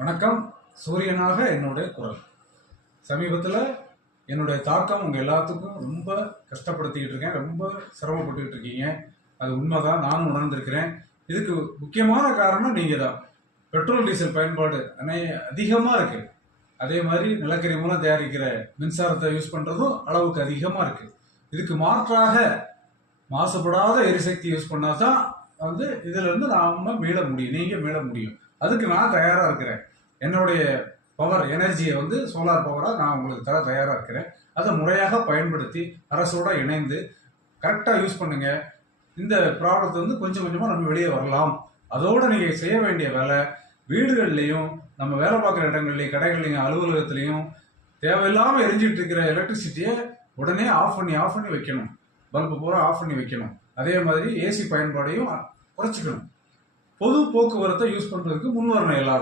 வணக்கம். சூரியனாக என்னுடைய குரல். சமீபத்தில் என்னுடைய தாக்கம் உங்கள் எல்லாத்துக்கும் ரொம்ப கஷ்டப்படுத்திக்கிட்டு இருக்கேன். ரொம்ப சிரமப்பட்டுக்கிட்டு இருக்கீங்க. அது உண்மைதான், நானும் உணர்ந்திருக்கிறேன். இதுக்கு முக்கியமான காரணம் நீங்கள் தான். பெட்ரோல் டீசல் பயன்பாடு அதிகமாக இருக்குது. அதே மாதிரி நிலக்கரி மூலம் தயாரிக்கிற மின்சாரத்தை யூஸ் பண்ணுறதும் அளவுக்கு அதிகமாக இருக்குது. இதுக்கு மாற்றாக மாசுபடாத எரிசக்தி யூஸ் பண்ணால் தான் இதிலிருந்து நாம் மீள முடியும், நீங்கள் மீள முடியும். அதுக்கு நான் தயாராக இருக்கிறேன். என்னுடைய பவர் எனர்ஜியை சோலார் பவராக நான் உங்களுக்கு தர தயாராக இருக்கிறேன். அதை முறையாக பயன்படுத்தி அரசோட இணைந்து கரெக்டாக யூஸ் பண்ணுங்க. இந்த ப்ராடக்ட் கொஞ்சம் கொஞ்சமாக நம்ம வெளியே வரலாம். அதோடு நீங்கள் செய்ய வேண்டிய வேலை, வீடுகள்லையும் நம்ம வேலை பார்க்குற இடங்கள்லையும் கடைகள்லையும் அலுவலகத்துலையும் தேவையில்லாமல் எரிஞ்சிட்டு இருக்கிற எலக்ட்ரிசிட்டியை உடனே ஆஃப் பண்ணி வைக்கணும். பல்பு பூரா ஆஃப் பண்ணி வைக்கணும். அதே மாதிரி ஏசி பயன்பாடையும் குறைச்சிக்கணும். பொது போக்குவரத்தை யூஸ் பண்ணுறதுக்கு முன் வரணும் எல்லாரும்.